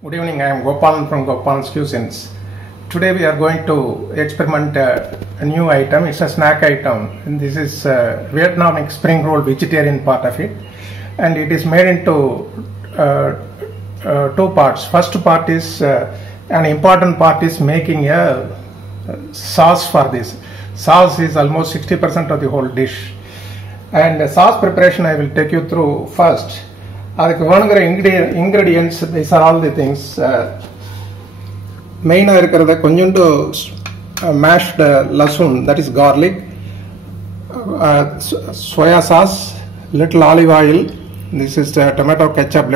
Good evening, I am Gopalan from Gopal's Cuisines. Today we are going to experiment a new item. It's a snack item. And this is Vietnamese spring roll, vegetarian part of it. And it is made into two parts. First part is, an important part is making a sauce for this. Sauce is almost 60% of the whole dish. And the sauce preparation I will take you through first. அதுக்கு வேணுங்கிற ingredients, these are all the things. மெயினாக இருக்கிறத கொஞ்சோண்டு mashed lasun, that is garlic, soya sauce, little olive oil, this is tomato ketchup,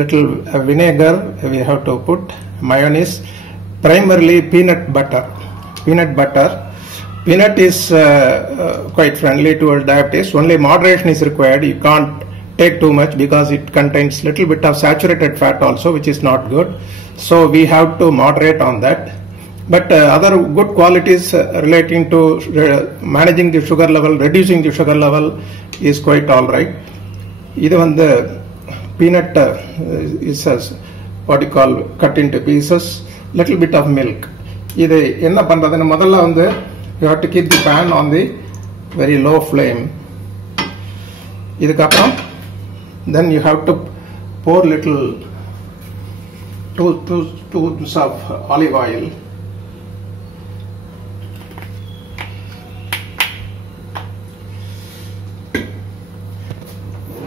little vinegar we have to put, mayonnaise, primarily peanut butter. Peanut is quite friendly toward diabetes. Only moderation is required. You can't take too much because it contains little bit of saturated fat also, which is not good. So we have to moderate on that. But other good qualities relating to managing the sugar level, reducing the sugar level is quite all right. Either the peanut is what you call cut into pieces, little bit of milk. இது என்ன பண்றதுன்னு முதல்ல வந்து you have to keep the pan on the very low flame. இதுக்கப்புறம் then you have to pour little two spoons of olive oil.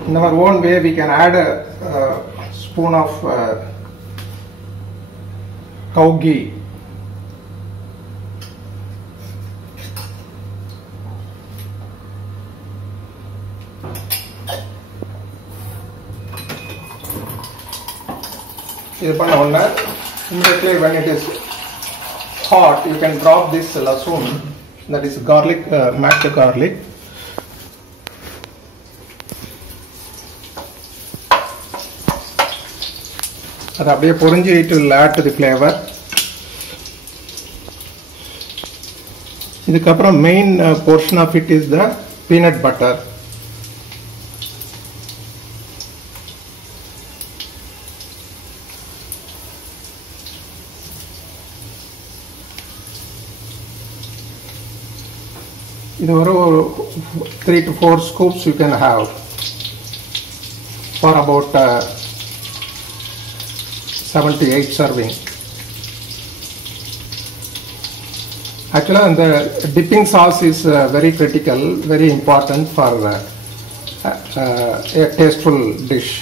In our own way we can add a spoon of cow ghee. Immediately when it is hot, you can drop this lasun, that is garlic, mashed garlic. அது அப்படியே பொரிஞ்சு it will add to the flavor. இதுக்கப்புறம் main portion of it is the peanut butter. இது ஒரு 3 to 4 scoops you can have for about 7 to 8 serving. Actually the dipping sauce is very critical, very important for a tasteful dish.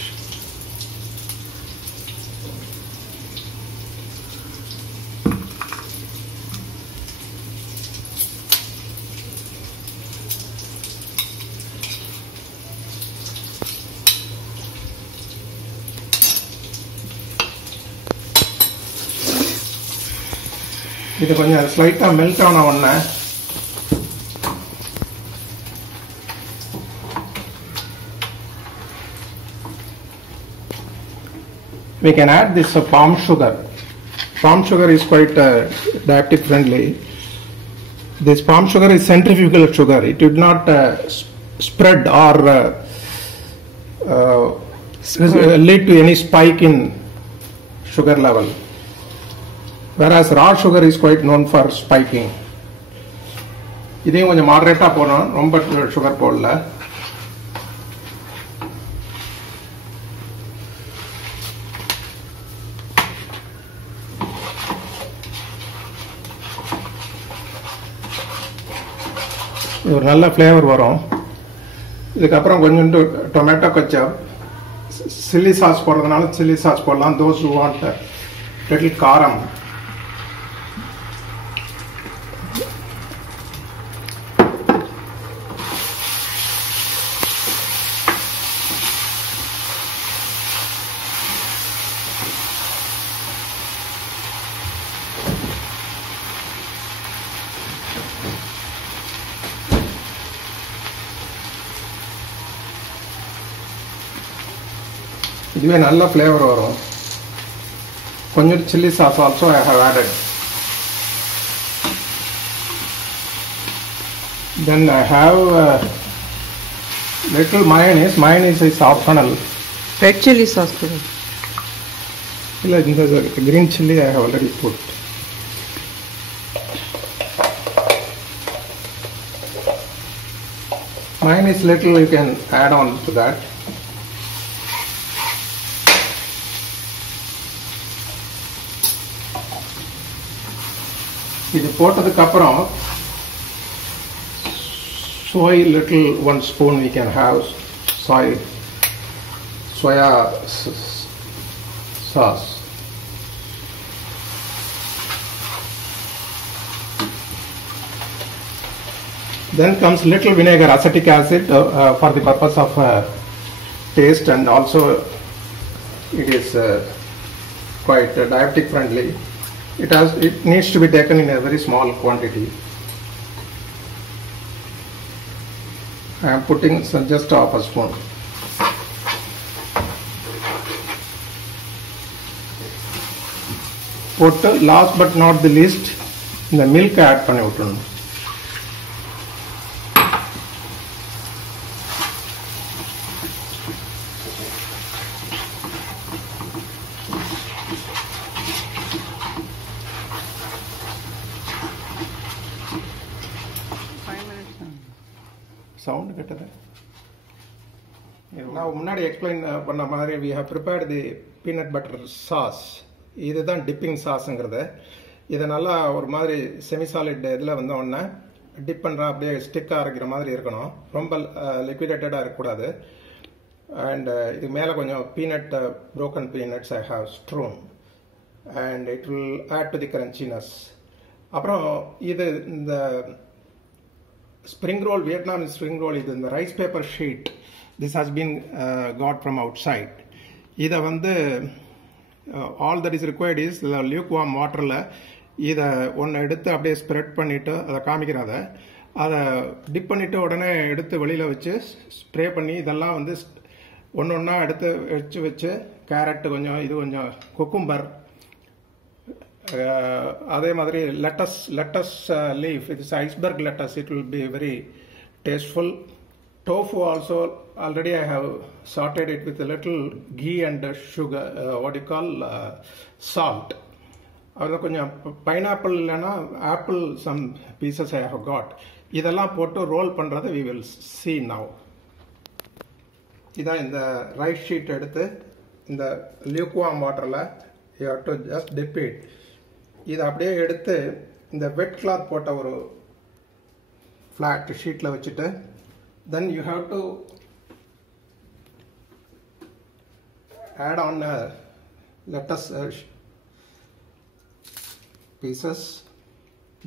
இது கொஞ்சம் ஸ்லைட்டா மெல்ட் ஆன உடனே we can add this palm sugar. Palm sugar is quite diabetic friendly. This palm sugar is centrifugal sugar. It would not spread or lead to any spike in sugar level. Whereas raw sugar is quite known for spiking. இதையும் கொஞ்சம் மாடரேட்டா போடணும், ரொம்ப சுகர் போடல. இது ஒரு நல்ல ஃப்ளேவர் வரும். இதுக்கப்புறம் கொஞ்சம் டொமேட்டோ கெச்சப், சில்லி சாஸ் போடுறதுனால சில்லி சாஸ் போடலாம். those who want little காரம். இதுவே நல்ல ஃப்ளேவர் வரும். கொஞ்சம் chilli sauce also I have added. Then I have little mayonnaise. Mayonnaise is optional. Red chili sauce. Like the green chili I have already put. Mine is little, you can add on to that. இது போட்டதுக்கு அப்புறம் soy little 1 spoon we can have soya sauce. Then comes little vinegar, acetic acid for the purpose of taste, and also it is quite diabetic friendly. It needs to be taken in a very small quantity. I am putting just half a spoon. Put last but not the least the milk add பண்ணி விட்டுறணும். Sound கேட்டது. நான் முன்னாடி எக்ஸ்பிளைன் பண்ண மாதிரி we have prepared the peanut butter sauce. இதுதான் டிப்பிங் சாஸ்ங்கிறது. இதை நல்லா ஒரு மாதிரி செமி சாலிட் இதில் வந்த உடனே டிப் பண்ணுறா அப்படியே ஸ்டிக்காக அரைக்கிற மாதிரி இருக்கணும். ரொம்ப லிக்விடேட்டடாக இருக்கக்கூடாது. அண்ட் இது மேலே கொஞ்சம் peanut broken peanuts I have strewn and it will add to the crunchiness. அப்புறம் இது இந்த spring roll, Vietnam spring roll, இது இந்த rice paper sheet. This has been got from outside. இதை வந்து all that is required is lukewarm waterல இதை ஒன்று எடுத்து அப்படியே ஸ்ப்ரெட் பண்ணிட்டு அதை காமிக்கிறத அதை டிப் பண்ணிட்டு உடனே எடுத்து வெளியில் வச்சு ஸ்ப்ரே பண்ணி இதெல்லாம் வந்து ஒன்று ஒன்றா எடுத்து வச்சு கேரட் கொஞ்சம், இது கொஞ்சம் குக்கும்பர், அதே மாதிரி lettuce leaf, it is iceberg lettuce, it will be very tasteful. Tofu also already I have sauteed it with a little ghee and sugar, what you call salt. அது கொஞ்சம் பைனாப்பிள் இல்லைன்னா apple some pieces I have got. இதெல்லாம் போட்டு ரோல் பண்ணுறதை we will see now. இதான் இந்த rice sheet எடுத்து இந்த lukewarm வாட்டரில் you have to just dip it. இதை அப்படியே எடுத்து இந்த வெட் கிளாத் போட்ட ஒரு ஃப்ளாட் ஷீட்டில் வச்சுட்டு then you have to add on lettuce pieces.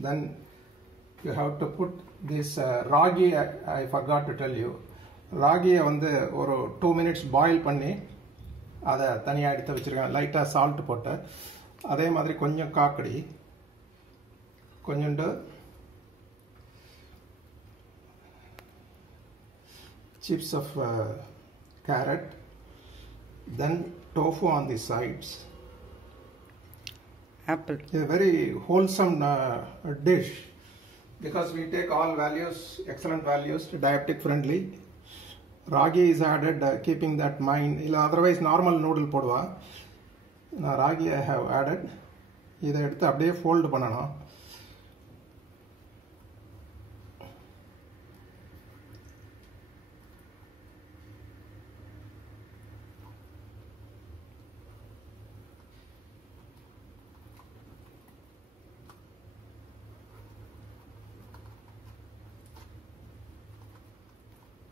Then you have to put this ragi. I forgot to tell you, ராகியை வந்து ஒரு 2 minutes பாயில் பண்ணி அதை தனியாக எடுத்து வச்சுருக்கேன், லைட்டாக சால்ட் போட்டு. அதே மாதிரி கொஞ்சம் காக்கடி, கொஞ்சோண்டு chips of carrot, then tofu on the sides. Apple. A very wholesome dish because we take all values, excellent values, diabetic friendly. Ragi is added, keeping that mind. Otherwise normal noodle போடுவா. நான் ragi I have added. இதை எடுத்து அப்படியே ஃபோல்டு பண்ணணும்.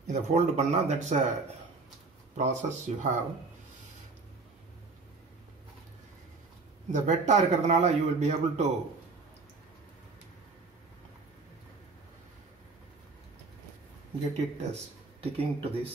இதை ஃபோல்டு பண்ணால் that's a process you have. இந்த வெட்டாக இருக்கிறதுனால you will be able to get it sticking to this.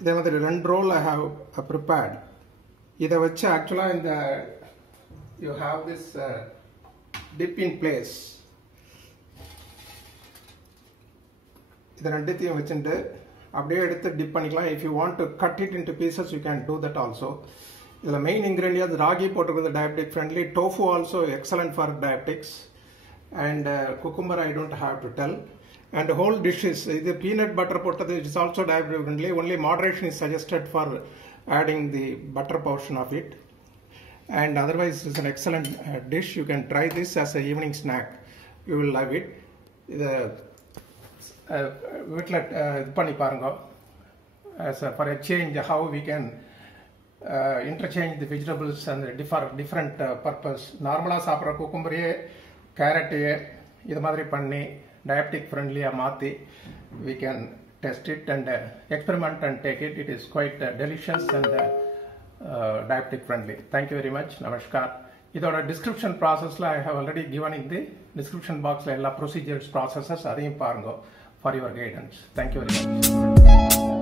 இதே மாதிரி 2 roll I have prepared. இதை வச்சு ஆக்சுவலாக இந்த you have this dip in place. இதை ரெண்டுத்தையும் வச்சுட்டு அப்படியே எடுத்து டிப் பண்ணிக்கலாம். if you want to cut it into pieces you can do that also. The main ingredient ragi போட்டிருக்கிறது diabetic friendly. Tofu also excellent for diabetics, and cucumber I don't have to tell. And whole dishes, the peanut butter போட்டது is also diabetic friendly. Only moderation is suggested for adding the butter portion of it, and otherwise it's an excellent dish. You can try this as a evening snack, you will love it. இது வீட்டில் இது பண்ணி பாருங்க, as a, for a change how we can interchange the vegetables and different purpose. நார்மலாக சாப்பிட்ற குக்கும்பரையே கேரட்டையே இது மாதிரி பண்ணி diabetic friendly மாற்றி we can test it and experiment and take it. It is quite delicious and diabetic friendly. Thank you very much. Namaskar. இதோட description processல I have already given in the description boxல எல்லா procedures processes அதையும் பாருங்க for your guidance. Thank you very much.